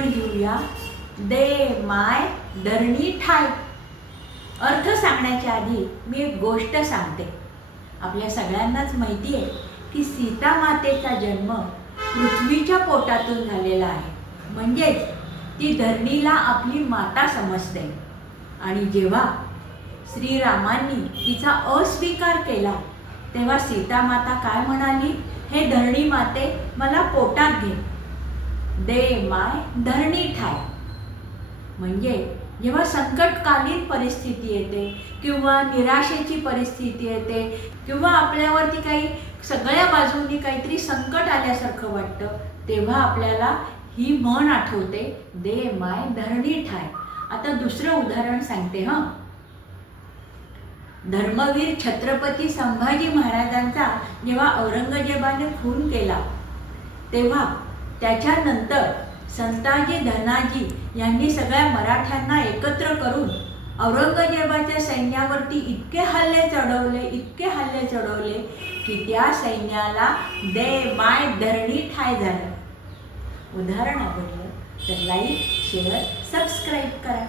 म्हणूया दे माय धरणी ठाय. अर्थ सांगण्याच्या आधी मी एक गोष्ट सांगते. आपल्या सगळ्यांनाच माहिती आहे की सीता मातेचा जन्म पृथ्वीच्या पोटातून झालेला आहे. म्हणजेच ती धरणीला आपली माता समजते. आणि जेव्हा श्रीरामांनी तिचा अस्वीकार केला तेव्हा सीता माता काय म्हणाली? हे धरणी माते मला पोटात घे. दे माय धरणी ठाय म्हणजे जेव्हा संकटकालीन परिस्थिती येते किंवा निराशेची परिस्थिती येते किंवा आपल्यावरती काही सगळ्या बाजूंनी काहीतरी संकट आल्यासारखं वाटतं तेव्हा आपल्याला ही म्हण आठवते दे माय धरणी ठाय आता दुसरं उदाहरण सांगते हं. धर्मवीर छत्रपती संभाजी महाराजांचा जेव्हा औरंगजेबाने खून केला तेव्हा त्याच्यानंतर संताजी धनाजी यांनी सगळ्या मराठ्यांना एकत्र करून औरंगजेबाच्या सैन्यावरती इतके हल्ले चढवले इतके हल्ले चढवले की त्या सैन्याला दे माय धरणी ठाय झालं. उदाहरण आवडलं तर लाईक शेअर सबस्क्राईब करा.